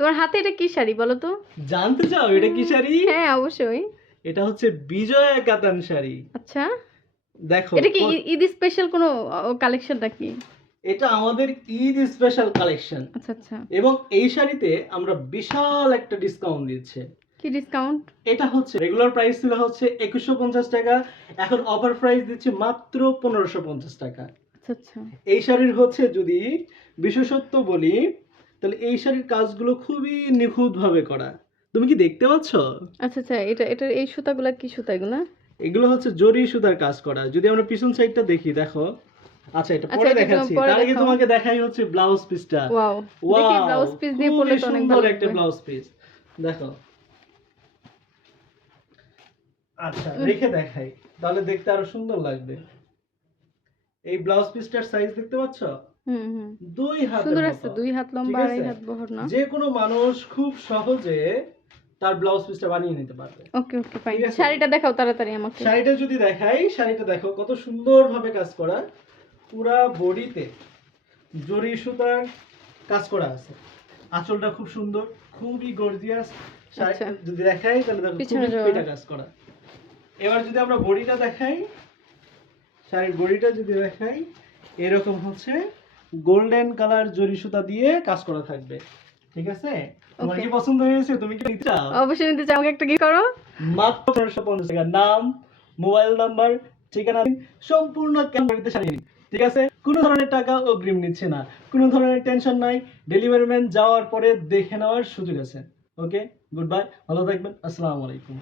তোমার হাতে এটা কি শাড়ি বলো তো? জানতে চাও এটা কি শাড়ি? হ্যাঁ অবশ্যই। এটা হচ্ছে বিজয়া কাতান শাড়ি। আচ্ছা, দেখো এটা কি ঈদ স্পেশাল কোনো কালেকশন নাকি? এটা আমাদের ঈদ স্পেশাল কালেকশন আচ্ছা আচ্ছা, এবং এই শাড়িতে আমরা বিশাল একটা ডিসকাউন্ট দিচ্ছি। কি ডিসকাউন্ট? এটা হচ্ছে রেগুলার প্রাইস ছিল হচ্ছে 2150 টাকা, এখন অফার প্রাইস দিচ্ছি মাত্র 1550 টাকা। আচ্ছা আচ্ছা, এই শাড়ির হচ্ছে যদি বিশেষত্ব বলি তাহলে এই শাড়ির কাজগুলো খুবই নিখুঁতভাবে করা। তুমি কি দেখতে পাচ্ছ? আচ্ছা আচ্ছা, এটা এই সুতাগুলা কি সুতা এগুলা? এগুলো হচ্ছে জরি সুতার কাজ করা। যদি আমরা পিছন সাইডটা দেখি দেখো। আচ্ছা এটা পরে এটা দেখাচ্ছি, পরে তার আগে দেখাও। তোমাকে দেখাই হচ্ছে ব্লাউজ পিসটা। ওয়াও, দেখি ব্লাউজ পিস দিয়ে পরলে তো অনেক ভালো সুন্দর একটা লাগবে। ব্লাউজ পিস দেখো। আচ্ছা রেখে দেখাই, তাহলে দেখতে আরো সুন্দর লাগবে। এই ব্লাউজ পিসটার সাইজ দেখতে পাচ্ছ? হুম হুম, 2 হাতের সুন্দর মতো। আছে, 2 হাত লম্বা, ঠিক 2.5 আছে? হাত বহর না? যে কোনো মানুষ খুব সহজে তার ব্লাউজ পিসটা বানিয়ে নিতে পারবে। ওকে ওকে ফাইন। ঠিক আছে? শাড়িটা দেখাও তাড়াতাড়ি আমাকে। শাড়িটা যদি দেখাই, শাড়িটা দেখো কত সুন্দরভাবে কাজ করা। পুরা বডিতে জরি সুতার কাজ করা আছে। আঁচলটা খুব সুন্দর, খুবই গর্জিয়াস। আচ্ছা, যদি দেখাই তাহলে দেখো পিছনে খুবই যাওয়া। পেটা কাজ করা। এবার যদি আমরা বডিটা দেখাই, শাড়ির বডিটা যদি দেখাই, এরকম হচ্ছে গোল্ডেন কালার জরি সুতা দিয়ে কাজ করা থাকবে। ঠিক আছে? তোমার ওকে, কি পছন্দ হয়েছে? তুমি কি নিতে চাও? অবশ্যই নিতে চাই, আমাকে একটা কি করো। মাত্র 1550 টাকা। নাম, মোবাইল নাম্বার, ঠিকানা দিন, সম্পূর্ণ ক্যাম্পারিতে সারিয়ে নিন। ঠিক আছে? কোনো ধরনের টাকা অগ্রিম নিচ্ছে না, কোনো ধরনের টেনশন নাই। ডেলিভারি ম্যান যাওয়ার পরে দেখে নেওয়ার সুযোগ আছে। ওকে, গুড বাই, ভালো থাকবেন, আসসালামু আলাইকুম।